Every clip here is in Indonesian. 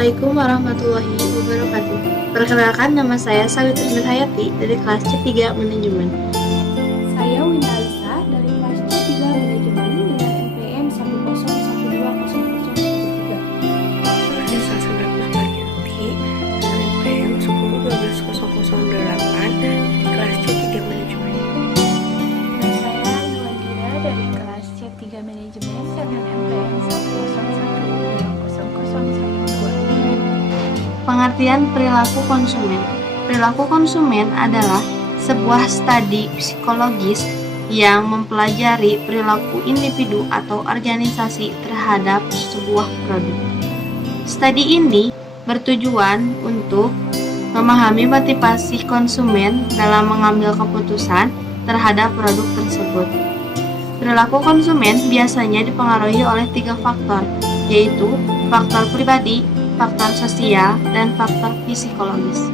Assalamualaikum warahmatullahi wabarakatuh. Perkenalkan, nama saya Sawitri Nurhayati dari kelas C3 Manajemen. Saya Winda Alisa dari kelas C3 Manajemen dengan NPM 101200013. Saya Sastra Pusparyanti dengan NPM 10120008 dari kelas C3 Manajemen. Dan saya Nuwandira dari kelas C3 Manajemen dengan NPM 101200012. Pengertian perilaku konsumen. Perilaku konsumen adalah sebuah studi psikologis yang mempelajari perilaku individu atau organisasi terhadap sebuah produk. Studi ini bertujuan untuk memahami motivasi konsumen dalam mengambil keputusan terhadap produk tersebut. Perilaku konsumen biasanya dipengaruhi oleh 3 faktor, yaitu faktor pribadi, faktor sosial, dan faktor psikologis.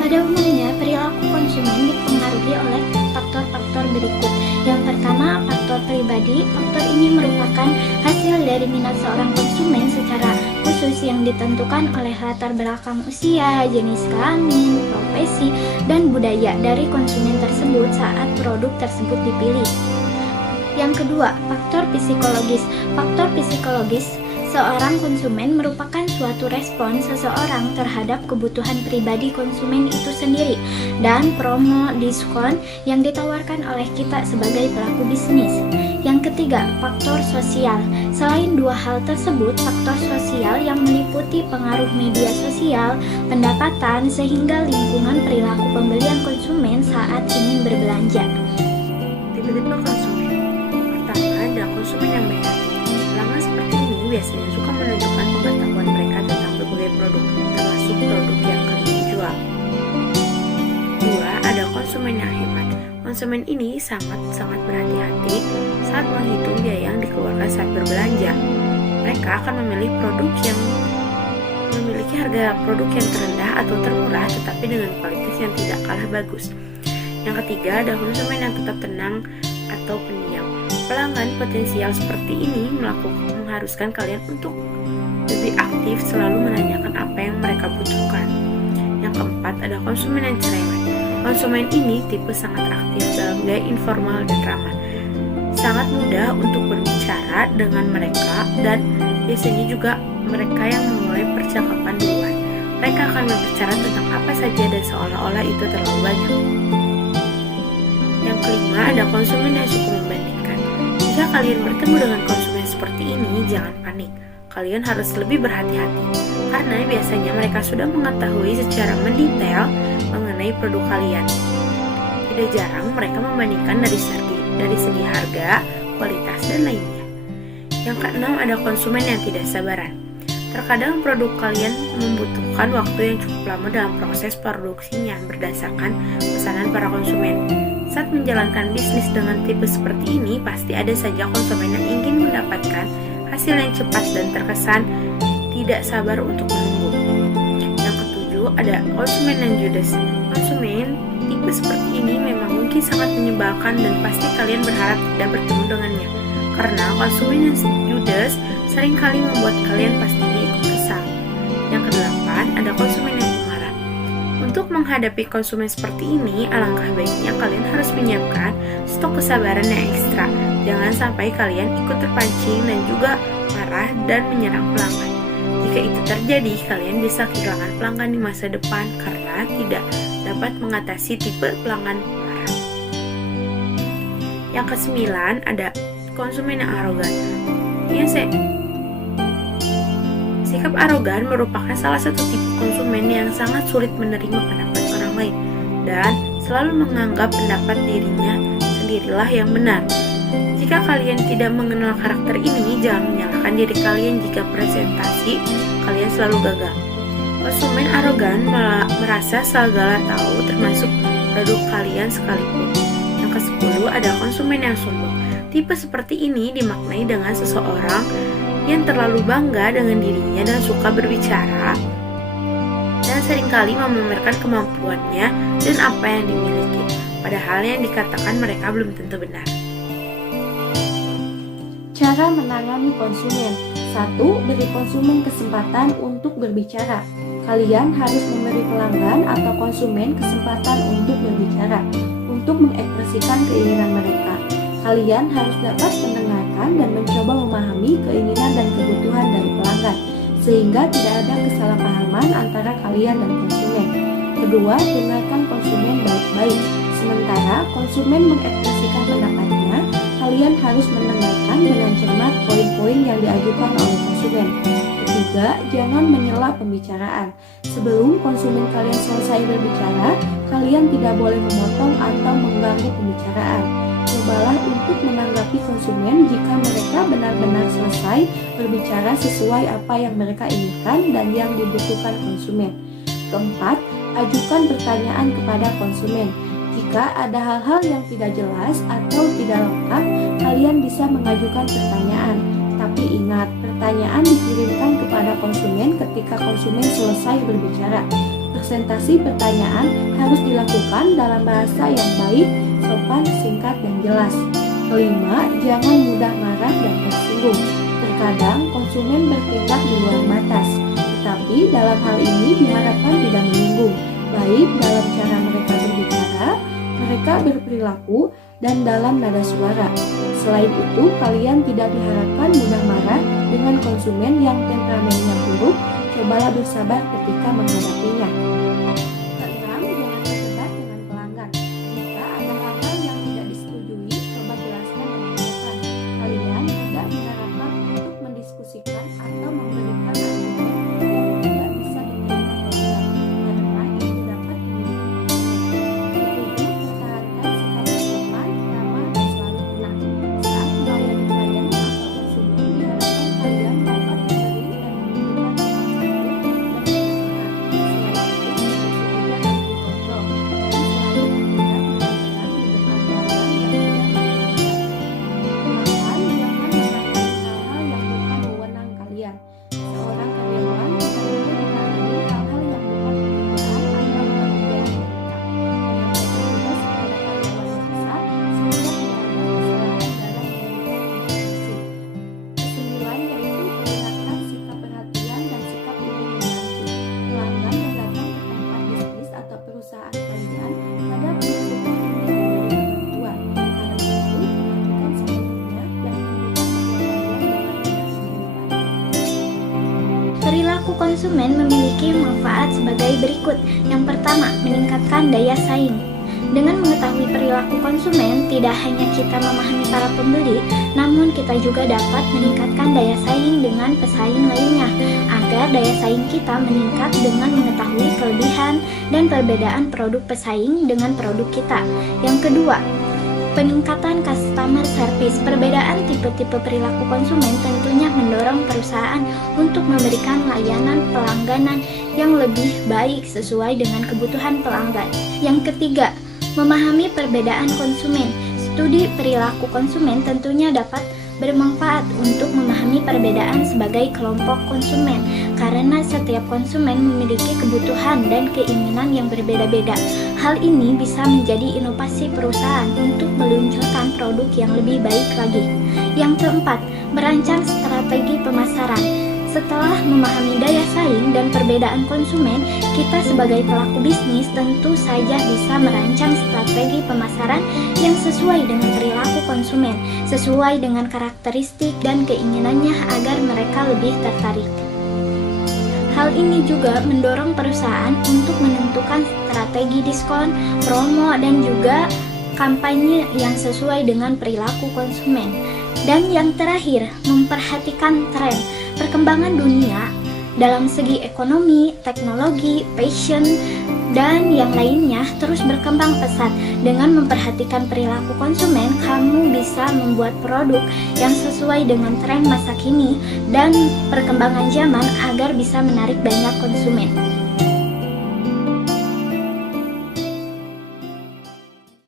Pada umumnya, perilaku konsumen dipengaruhi oleh faktor-faktor berikut. Yang pertama, faktor pribadi. Faktor ini merupakan hasil dari minat seorang konsumen secara khusus yang ditentukan oleh latar belakang usia, jenis kelamin, profesi, dan budaya dari konsumen tersebut saat produk tersebut dipilih. Yang kedua, faktor psikologis. Faktor psikologis seorang konsumen merupakan suatu respon seseorang terhadap kebutuhan pribadi konsumen itu sendiri dan promo diskon yang ditawarkan oleh kita sebagai pelaku bisnis. Yang ketiga, faktor sosial. Selain 2 hal tersebut, faktor sosial yang meliputi pengaruh media sosial, pendapatan, sehingga lingkungan perilaku pembelian konsumen saat ingin berbelanja. Tipe-tipe konsumen. Pertama, ada konsumen yang beda. Pelanggan seperti ini biasanya suka menunjukkan pengetahuan mereka tentang berbagai produk, termasuk produk yang kalian jual. 2. Ada konsumen yang hemat. Konsumen ini sangat berhati-hati saat menghitung biaya yang dikeluarkan saat berbelanja. Mereka akan memilih produk yang memiliki harga produk yang terendah atau termurah, tetapi dengan kualitas yang tidak kalah bagus. Yang ketiga, ada konsumen yang tetap tenang atau pendiam. Pelanggan potensial seperti ini mengharuskan kalian untuk lebih aktif, selalu menanyakan apa yang mereka butuhkan. Yang keempat, ada konsumen yang cerewet. Konsumen ini tipe sangat aktif dalam gaya informal dan ramah. Sangat mudah untuk berbicara dengan mereka dan biasanya juga mereka yang memulai percakapan duluan. Mereka akan berbicara tentang apa saja dan seolah-olah itu terlalu banyak. Yang kelima, ada konsumen yang suka membandingkan. Jika kalian bertemu dengan konsumen seperti ini, jangan panik. Kalian harus lebih berhati-hati, karena biasanya mereka sudah mengetahui secara mendetail mengenai produk kalian. Tidak jarang mereka membandingkan dari segi harga, kualitas, dan lainnya. Yang keenam, ada konsumen yang tidak sabaran. Terkadang produk kalian membutuhkan waktu yang cukup lama dalam proses produksinya berdasarkan pesanan para konsumen. Saat menjalankan bisnis dengan tipe seperti ini, pasti ada saja konsumen yang ingin mendapatkan hasil yang cepat dan terkesan tidak sabar untuk menunggu. Yang ketujuh, ada konsumen yang judes. Konsumen tipe seperti ini memang mungkin sangat menyebalkan dan pasti kalian berharap tidak bertemu dengannya. Karena konsumen yang judes seringkali membuat kalian pastinya ikut kesal. Yang kedelapan, ada konsumen yang pemarah. Untuk menghadapi konsumen seperti ini, alangkah baiknya kalian harus menyiapkan stok kesabaran yang ekstra. Jangan sampai kalian ikut terpancing dan juga marah dan menyerang pelanggan. Jika itu terjadi, kalian bisa kehilangan pelanggan di masa depan karena tidak dapat mengatasi tipe pelanggan pemarah. Yang kesembilan, ada konsumen yang arogan. Sikap arogan merupakan salah satu tipe konsumen yang sangat sulit menerima pendapat orang lain dan selalu menganggap pendapat dirinya sendirilah yang benar. Jika kalian tidak mengenal karakter ini, jangan menyalahkan diri kalian jika presentasi kalian selalu gagal. Konsumen arogan merasa segala tahu termasuk produk kalian sekalipun. Yang ke-10, ada konsumen yang sombong. Tipe seperti ini dimaknai dengan seseorang yang terlalu bangga dengan dirinya dan suka berbicara dan seringkali memamerkan kemampuannya dan apa yang dimiliki, padahal yang dikatakan mereka belum tentu benar. Cara menangani konsumen. 1. Beri konsumen kesempatan untuk berbicara. Kalian harus memberi pelanggan atau konsumen kesempatan untuk berbicara, untuk mengekspresikan keinginan mereka. Kalian harus dapat mendengarkan dan mencoba memahami keinginan dan kebutuhan dari pelanggan, sehingga tidak ada kesalahpahaman antara kalian dan konsumen. Kedua, dengarkan konsumen baik-baik. Sementara konsumen mengekspresikan pendapatnya, kalian harus mendengarkan dengan cermat poin-poin yang diajukan oleh konsumen. Ketiga, jangan menyela pembicaraan. Sebelum konsumen kalian selesai berbicara, kalian tidak boleh memotong atau mengganggu pembicaraan. Cobalah untuk menanggapi konsumen jika mereka benar-benar selesai berbicara sesuai apa yang mereka inginkan dan yang dibutuhkan konsumen. Keempat, ajukan pertanyaan kepada konsumen. Jika ada hal-hal yang tidak jelas atau tidak lengkap, kalian bisa mengajukan pertanyaan. Tapi ingat, pertanyaan dikirimkan kepada konsumen ketika konsumen selesai berbicara. Presentasi pertanyaan harus dilakukan dalam bahasa yang baik, sopan, singkat, dan jelas. Kelima, jangan mudah marah dan tersinggung. Terkadang konsumen bertindak di luar batas, tetapi dalam hal ini diharapkan tidak menyinggung, baik dalam cara mereka berbicara, mereka berperilaku, dan dalam nada suara. Selain itu, kalian tidak diharapkan mudah marah dengan konsumen yang temperamennya buruk. Cobalah bersabar ketika menghadapinya. Keenam, jangan berdebat dengan pelanggan. Jika ada hal-hal yang tidak disetujui, coba jelaskan dengan sopan. Kalian tidak diharapkan untuk mendiskusikan atau memberikan argumen yang tidak bisa diterima pelanggan, karena itu dapat menyinggung konsumen. Ketujuh, pertahankan sikap sopan, ramah, dan selalu tenang. Saat melayani klien atau konsumen, diharapkan kalian dapat memberi dan memberikan Perilaku konsumen memiliki manfaat sebagai berikut. Yang pertama, meningkatkan daya saing. Dengan mengetahui perilaku konsumen, tidak hanya kita memahami para pembeli, namun kita juga dapat meningkatkan daya saing dengan pesaing lainnya, agar daya saing kita meningkat dengan mengetahui kelebihan dan perbedaan produk pesaing dengan produk kita. Yang kedua, peningkatan customer service. Perbedaan tipe-tipe perilaku konsumen tentunya mendorong perusahaan untuk memberikan layanan pelangganan yang lebih baik sesuai dengan kebutuhan pelanggan. Yang ketiga, memahami perbedaan konsumen. Studi perilaku konsumen tentunya dapat bermanfaat untuk memahami perbedaan sebagai kelompok konsumen, karena setiap konsumen memiliki kebutuhan dan keinginan yang berbeda-beda. Hal ini bisa menjadi inovasi perusahaan untuk meluncurkan produk yang lebih baik lagi. Yang keempat, merancang strategi pemasaran. Setelah memahami daya saing dan perbedaan konsumen, kita sebagai pelaku bisnis tentu saja bisa merancang strategi pemasaran yang sesuai dengan perilaku konsumen, sesuai dengan karakteristik dan keinginannya agar mereka lebih tertarik. Hal ini juga mendorong perusahaan untuk menentukan strategi diskon, promo, dan juga kampanye yang sesuai dengan perilaku konsumen. Dan yang terakhir, memperhatikan tren. Perkembangan dunia dalam segi ekonomi, teknologi, fashion, dan yang lainnya terus berkembang pesat. Dengan memperhatikan perilaku konsumen, kamu bisa membuat produk yang sesuai dengan tren masa kini dan perkembangan zaman agar bisa menarik banyak konsumen.